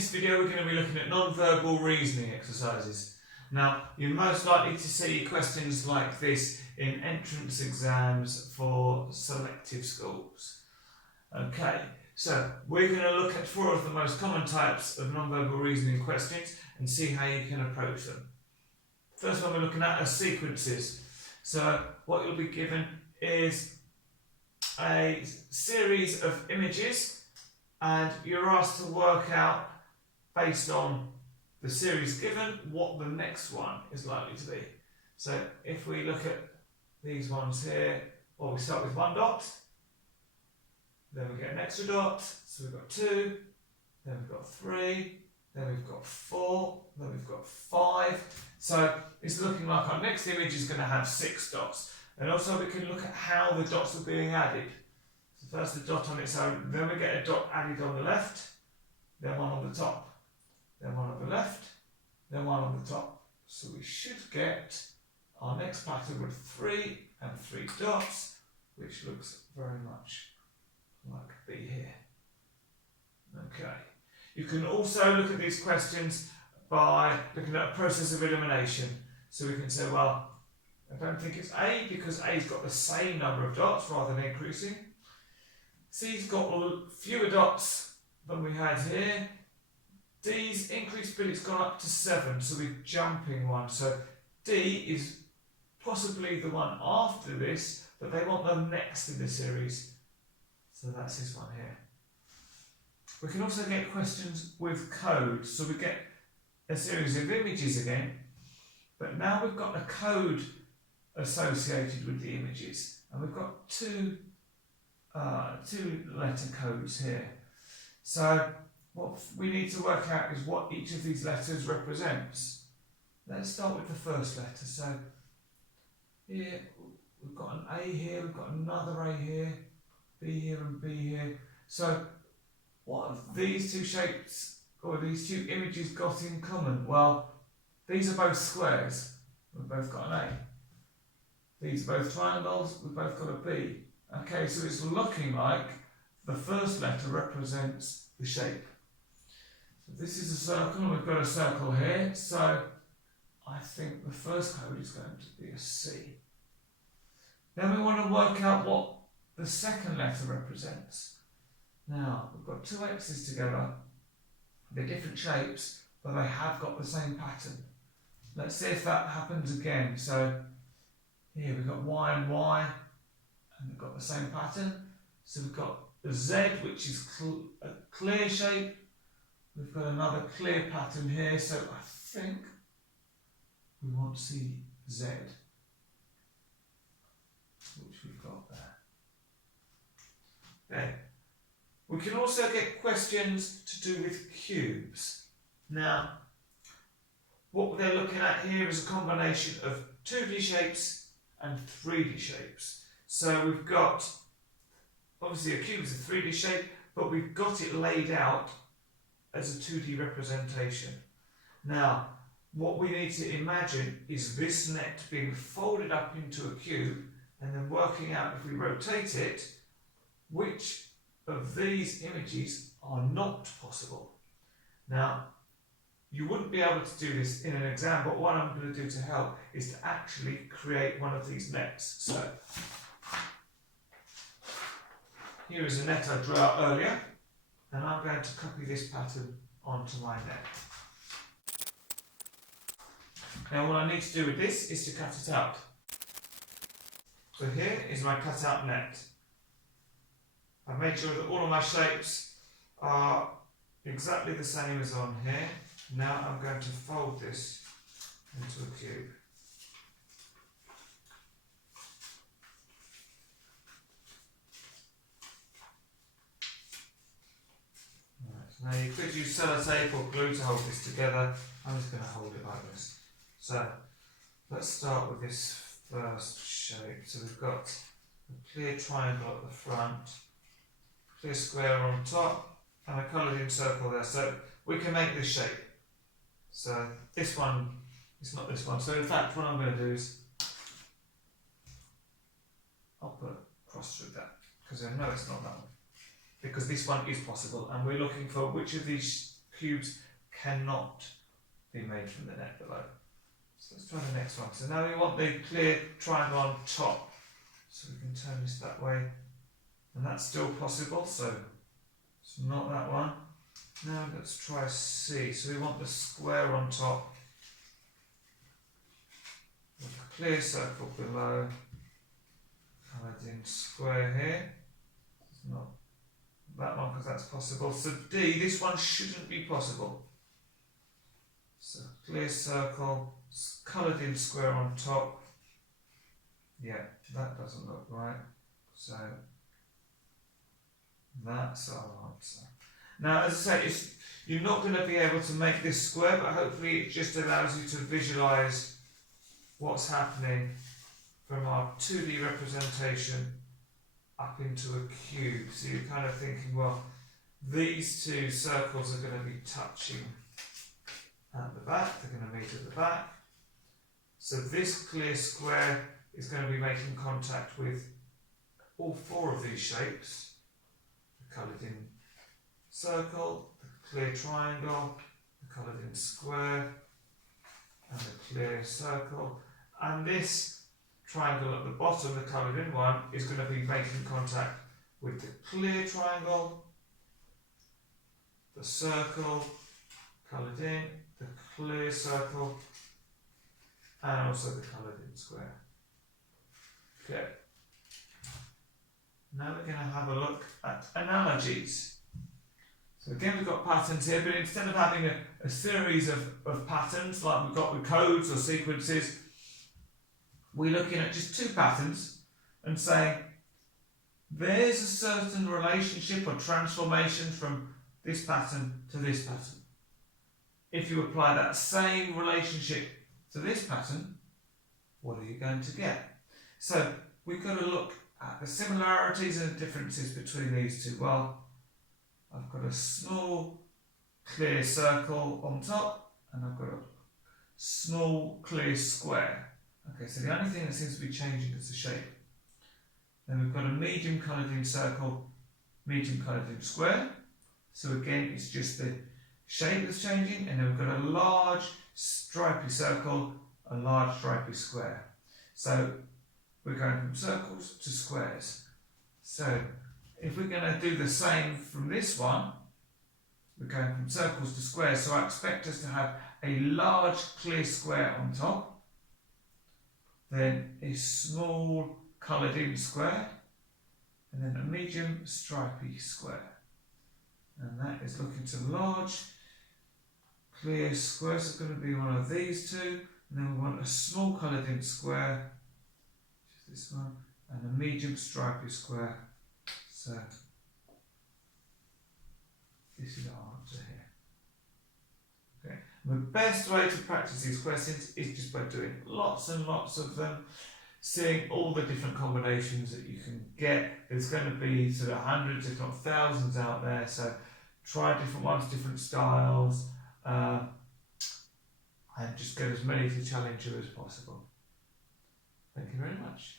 this video we're going to be looking at non-verbal reasoning exercises. Now, you're most likely to see questions like this in entrance exams for selective schools. Okay, so we're going to look at 4 of the most common types of non-verbal reasoning questions and see how you can approach them. First one we're looking at are sequences. So what you'll be given is a series of images and you're asked to work out, based on the series given, what the next one is likely to be. So if we look at these ones here, well, we start with 1 dot, then we get an extra dot, so we've got 2, then we've got 3, then we've got 4, then we've got 5. So it's looking like our next image is going to have 6 dots. And also we can look at how the dots are being added. So first a dot on its own, then we get a dot added on the left, then one on the top, then one on the left, then one on the top. So we should get our next pattern with 3 and 3 dots, which looks very much like B here. Okay. You can also look at these questions by looking at a process of elimination. So we can say, well, I don't think it's A because A's got the same number of dots rather than increasing. C's got fewer dots than we had here. D's increased, but it's gone up to 7, so we're jumping one. So D is possibly the one after this, but they want the next in the series. So that's this one here. We can also get questions with code. So we get a series of images again, but now we've got a code associated with the images. And we've got two letter codes here. So what we need to work out is what each of these letters represents. Let's start with the first letter. So here we've got an A here, we've got another A here, B here and B here. So what have these two shapes or these two images got in common? Well, these are both squares. We've both got an A. These are both triangles. We've both got a B. Okay, so it's looking like the first letter represents the shape. So this is a circle and we've got a circle here. So I think the first code is going to be a C. Then we want to work out what the second letter represents. Now, we've got 2 X's together. They're different shapes, but they have got the same pattern. Let's see if that happens again. So here we've got Y and Y, and they've got the same pattern. So we've got the Z, which is a clear shape. We've got another clear pattern here, so I think we want to see Z, which we've got there. There. We can also get questions to do with cubes. Now, what they're looking at here is a combination of 2D shapes and 3D shapes. So we've got, obviously a cube is a 3D shape, but we've got it laid out as a 2D representation. Now, what we need to imagine is this net being folded up into a cube and then working out, if we rotate it, which of these images are not possible. Now, you wouldn't be able to do this in an exam, but what I'm going to do to help is to actually create one of these nets. So, here is a net I drew out earlier, and I'm going to copy this pattern onto my net. Now what I need to do with this is to cut it out. So here is my cut out net. I've made sure that all of my shapes are exactly the same as on here. Now I'm going to fold this into a cube. Right, now you could use sellotape or glue to hold this together. I'm just going to hold it like this. So let's start with this first shape. So we've got a clear triangle at the front, clear square on top, and a coloured in circle there. So we can make this shape. So this one is not this one. So in fact, what I'm going to do is I'll put a cross through that because I know it's not that one. Because this one is possible, and we're looking for which of these cubes cannot be made from the net below. So let's try the next one. So now we want the clear triangle on top. So we can turn this that way. And that's still possible, so it's not that one. Now let's try C. So we want the square on top. With a clear circle below. Coloured in square here. It's not that one because that's possible. So D, this one shouldn't be possible. So clear circle, coloured in square on top. Yeah, that doesn't look right. So that's our answer. Now, as I say, you're not going to be able to make this square, but hopefully it just allows you to visualise what's happening from our 2D representation up into a cube. So you're kind of thinking, well, these two circles are going to be touching at the back, they're going to meet at the back. So this clear square is going to be making contact with all four of these shapes. The coloured in circle, the clear triangle, the coloured in square, and the clear circle. And this triangle at the bottom, the coloured in one, is going to be making contact with the clear triangle, the circle, coloured in, the clear circle, and also the coloured in square. Okay. Now we're going to have a look at analogies. So again, we've got patterns here, but instead of having a series of patterns like we've got with codes or sequences, we're looking at just two patterns and saying there's a certain relationship or transformation from this pattern to this pattern. If you apply that same relationship to this pattern, what are you going to get? So we've got to look at the similarities and the differences between these two. Well, I've got a small clear circle on top and I've got a small clear square. Okay, so the only thing that seems to be changing is the shape. Then we've got a medium coloured in circle, medium coloured in square. So again, it's just the shape that's changing, and then we've got a large stripy circle, a large stripy square. So we're going from circles to squares. So if we're going to do the same from this one, we're going from circles to squares. So I expect us to have a large clear square on top, then a small coloured in square, and then a medium stripy square. And that is looking to large clear square, so it's going to be one of these two, and then we want a small coloured in square, which is this one, and a medium stripy square. So this is our answer here. Okay. And the best way to practice these questions is just by doing lots and lots of them, seeing all the different combinations that you can get. There's going to be sort of hundreds, if not thousands out there, so try different ones, different styles, and just get as many to challenge you as possible. Thank you very much.